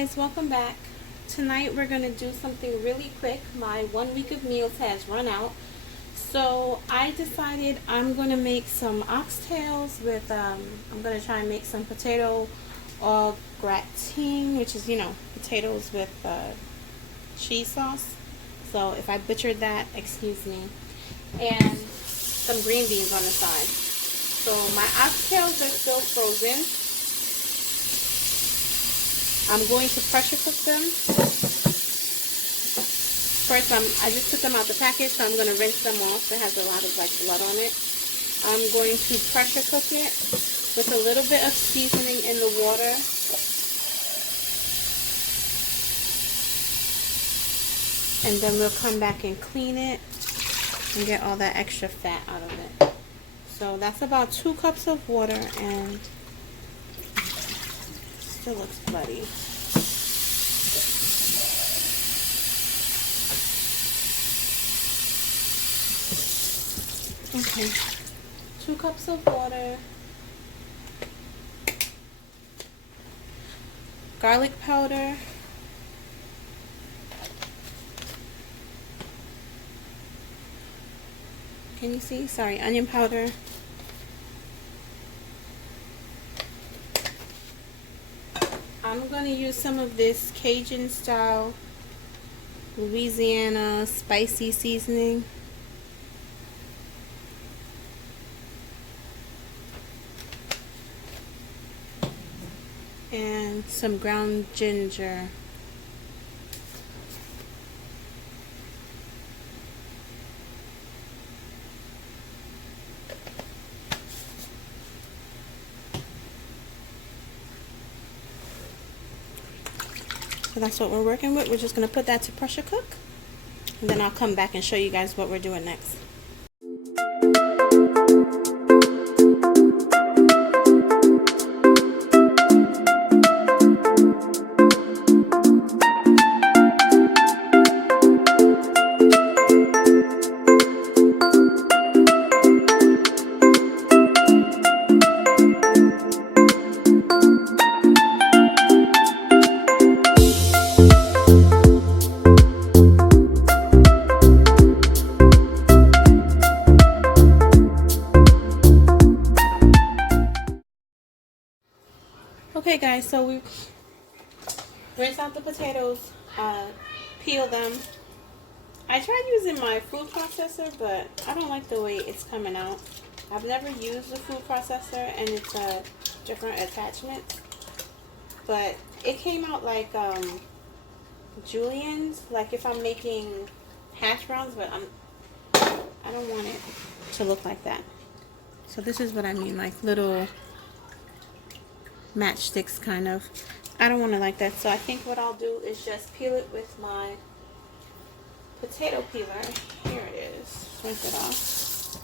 guys, welcome back. Tonight we're going to do something really quick. My 1 week of meals has run out. So I decided I'm going to make some oxtails with, I'm going to try and make some potato au gratin, which is, potatoes with cheese sauce. So if I butchered that, excuse me. And some green beans on the side. So my oxtails are still frozen. I'm going to pressure cook them. First, I just took them out the package, so I'm going to rinse them off. It has a lot of blood on it. I'm going to pressure cook it with a little bit of seasoning in the water. And then we'll come back and clean it and get all that extra fat out of it. So that's about 2 cups of water, and still looks bloody. Okay, 2 cups of water, garlic powder, can you see? Sorry, onion powder, I'm going to use some of this Cajun style Louisiana spicy seasoning. And some ground ginger. So that's what we're working with. We're just going to put that to pressure cook, and then I'll come back and show you guys what we're doing next. Okay guys, so we rinse out the potatoes, peel them. I tried using my food processor, but I don't like the way it's coming out. I've never used a food processor, and it's a different attachment, but it came out like juliennes, like if I'm making hash browns, but I don't want it to look like that. So this is what I mean, like little matchsticks kind of. I don't want it like that, so I think what I'll do is just peel it with my potato peeler. Here it is. Rinse it off.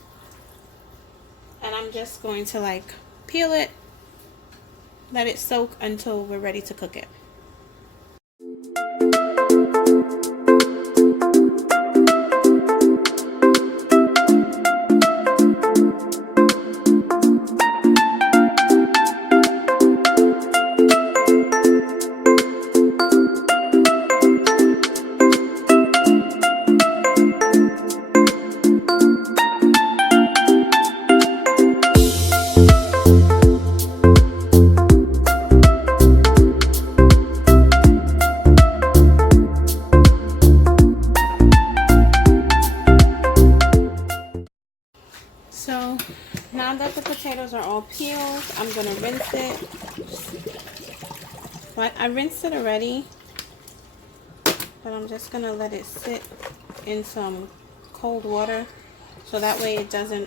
And I'm just going to peel it, let it soak until we're ready to cook it. So now that the potatoes are all peeled, I'm going to rinse it. But I rinsed it already, but I'm just going to let it sit in some cold water so that way it doesn't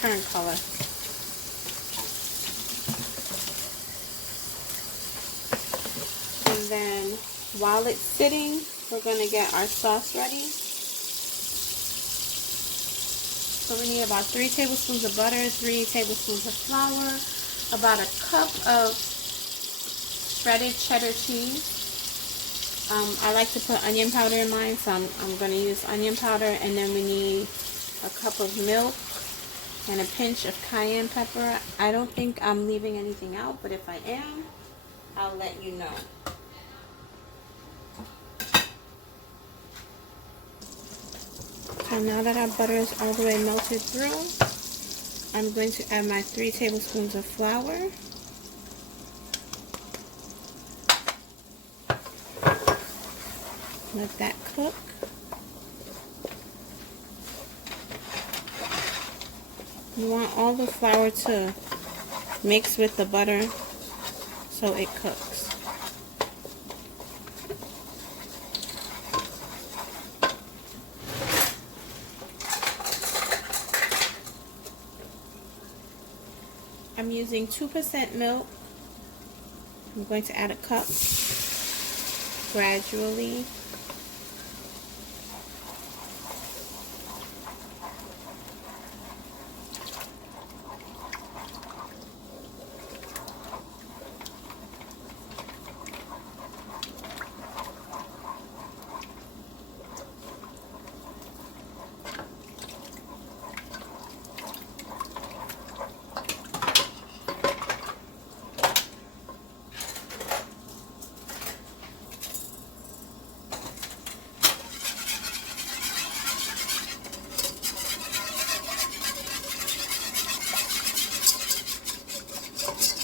turn color. And then while it's sitting, we're going to get our sauce ready. So we need about 3 tablespoons of butter, 3 tablespoons of flour, about a cup of shredded cheddar cheese. I like to put onion powder in mine, so I'm going to use onion powder. And then we need a cup of milk and a pinch of cayenne pepper. I don't think I'm leaving anything out, but if I am, I'll let you know. So now that our butter is all the way melted through, I'm going to add my 3 tablespoons of flour. Let that cook. You want all the flour to mix with the butter so it cooks. I'm using 2% milk. I'm going to add a cup gradually.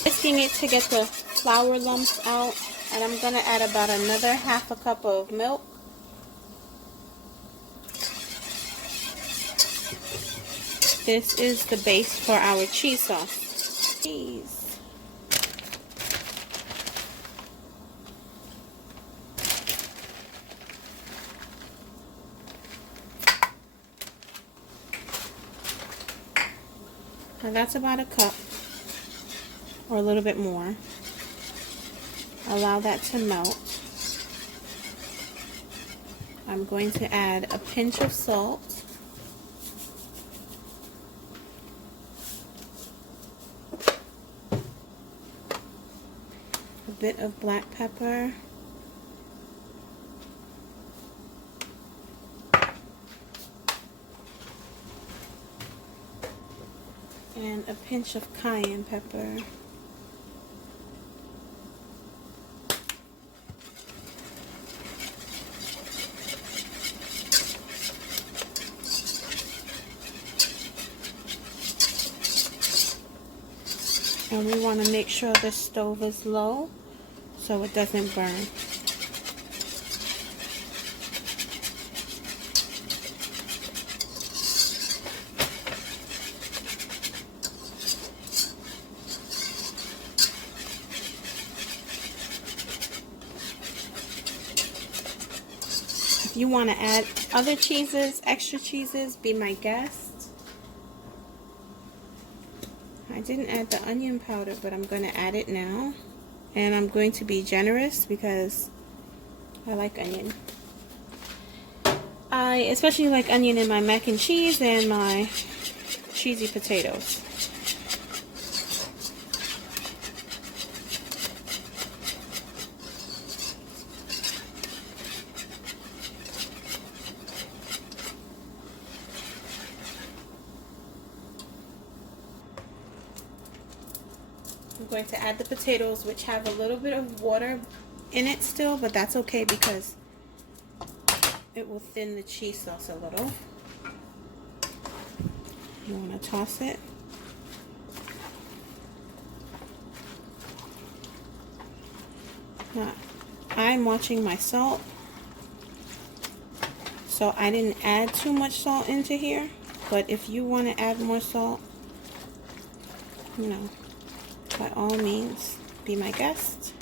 Whisking it to get the flour lumps out, and I'm going to add about another half a cup of milk. This is the base for our cheese sauce. Cheese. Now that's about a cup, or a little bit more. Allow that to melt. I'm going to add a pinch of salt. A bit of black pepper. And a pinch of cayenne pepper. And we want to make sure the stove is low so it doesn't burn. If you want to add other cheeses, extra cheeses, be my guest. I didn't add the onion powder, but I'm going to add it now. And I'm going to be generous because I like onion. I especially like onion in my mac and cheese and my cheesy potatoes. I'm going to add the potatoes, which have a little bit of water in it still, but that's okay because it will thin the cheese sauce a little. You want to toss it. Now, I'm watching my salt, so I didn't add too much salt into here, but if you want to add more salt, you know, by all means, be my guest.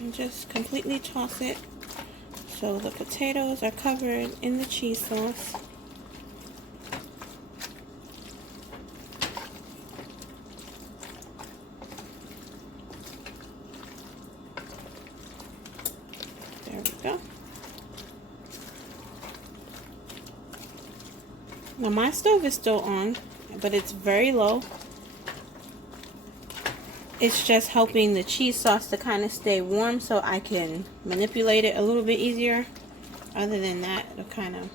And just completely toss it so the potatoes are covered in the cheese sauce. There we go. Now my stove is still on, but it's very low. It's just helping the cheese sauce to kind of stay warm so I can manipulate it a little bit easier. Other than that, it'll kind of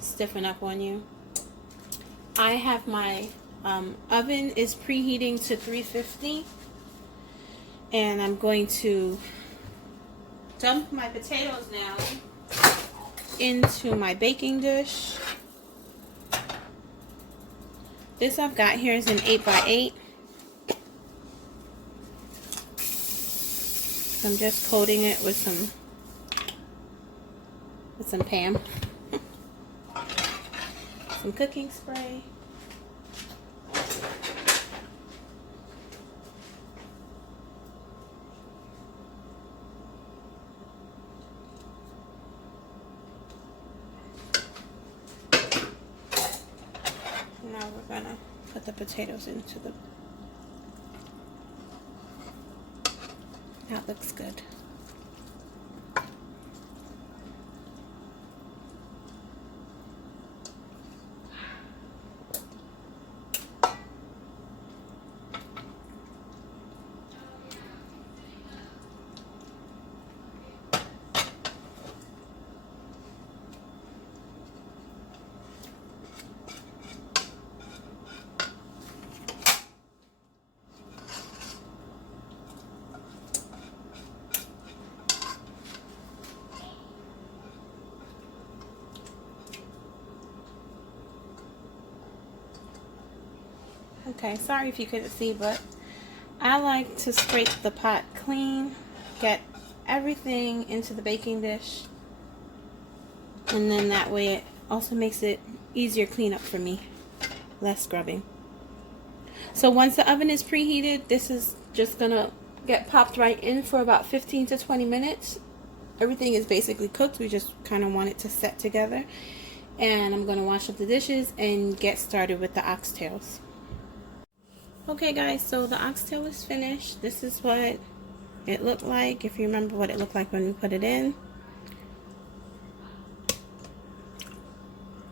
stiffen up on you. I have my Oven is preheating to 350, and I'm going to dump my potatoes now into my baking dish. This I've got here is an 8x8. I'm just coating it with some Pam, some cooking spray. Now we're gonna put the potatoes into the. That looks good. Okay, sorry if you couldn't see, but I like to scrape the pot clean, get everything into the baking dish, and then that way it also makes it easier cleanup for me, less scrubbing. So once the oven is preheated, this is just gonna get popped right in for about 15 to 20 minutes. Everything is basically cooked, we just kind of want it to set together. And I'm gonna wash up the dishes and get started with the oxtails. Okay guys, so the oxtail is finished. This is what it looked like, if you remember what it looked like when we put it in.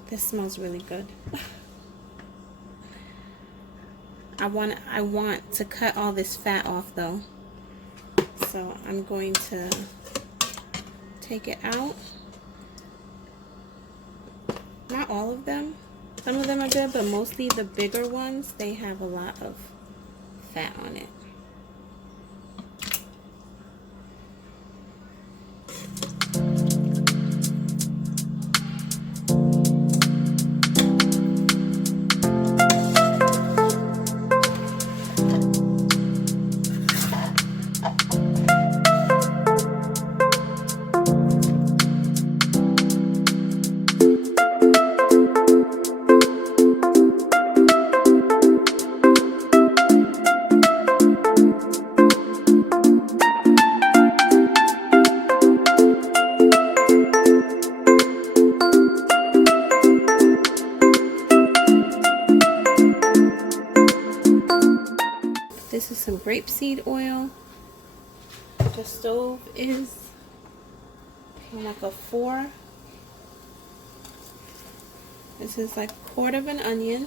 This smells really good. I want to cut all this fat off though. So I'm going to take it out. Not all of them. Some of them are good, but mostly the bigger ones, they have a lot of fat on it. This is some grapeseed oil. The stove is like a 4. This is like 1/4 of an onion.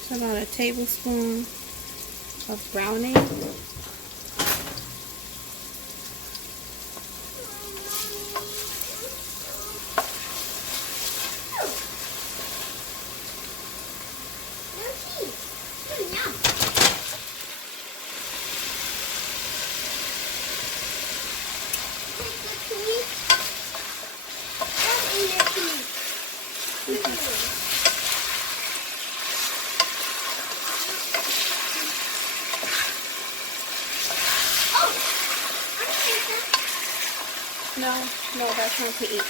It's about a tablespoon of browning. No, that's not to eat.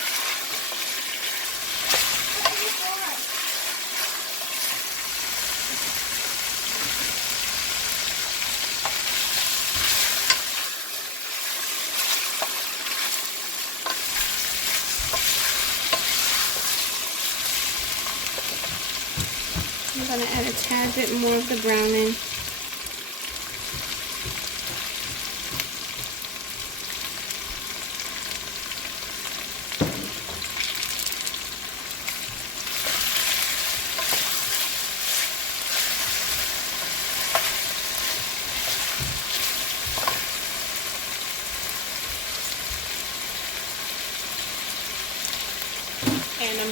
I'm going to add a tad bit more of the browning.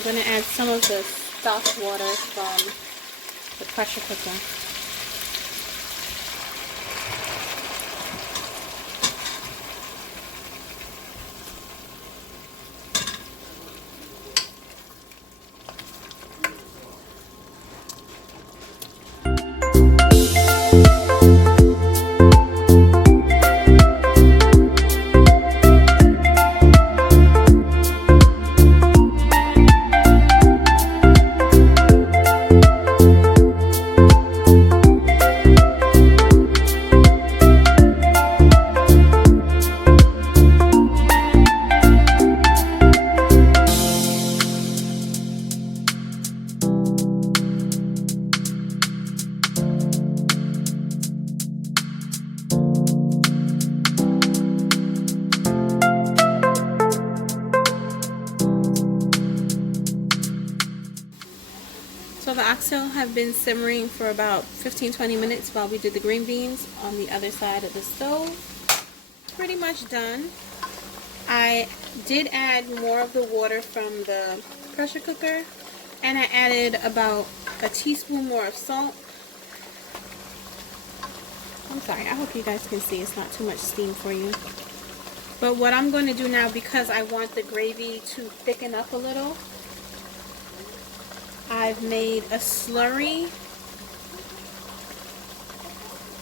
going to add some of the stock water from the pressure cooker. So the oxtail have been simmering for about 15-20 minutes while we did the green beans on the other side of the stove. Pretty much done. I did add more of the water from the pressure cooker, and I added about a teaspoon more of salt. I'm sorry, I hope you guys can see it's not too much steam for you. But what I'm going to do now, because I want the gravy to thicken up a little, I've made a slurry,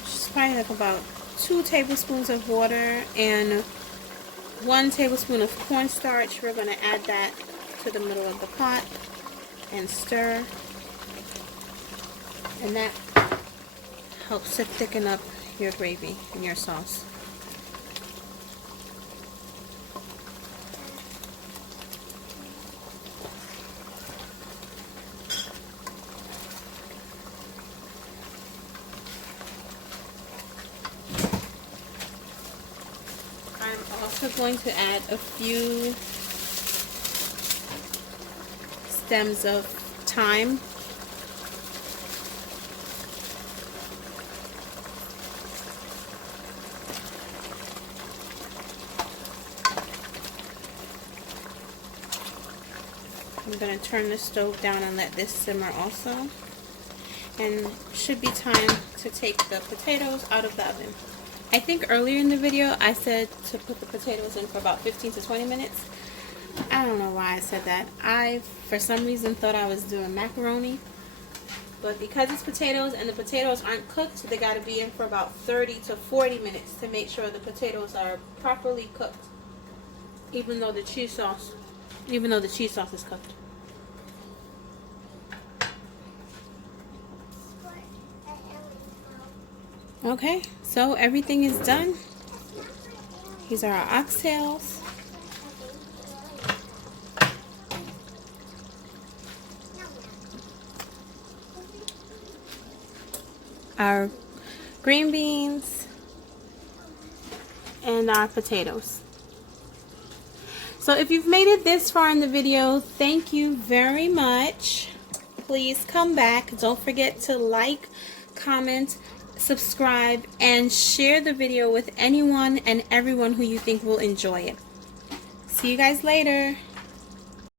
which is probably like about 2 tablespoons of water and 1 tablespoon of cornstarch. We're going to add that to the middle of the pot and stir, and that helps to thicken up your gravy and your sauce. I'm also going to add a few stems of thyme. I'm going to turn the stove down and let this simmer also. And should be time to take the potatoes out of the oven. I think earlier in the video I said to put the potatoes in for about 15 to 20 minutes. I don't know why I said that. I, for some reason, thought I was doing macaroni. But because it's potatoes and the potatoes aren't cooked, they got to be in for about 30 to 40 minutes to make sure the potatoes are properly cooked. Even though the cheese sauce is cooked. Okay, so everything is done. These are our oxtails. Our green beans and our potatoes. So if you've made it this far in the video, thank you very much. Please come back. Don't forget to like, comment, subscribe, and share the video with anyone and everyone who you think will enjoy it. See you guys later.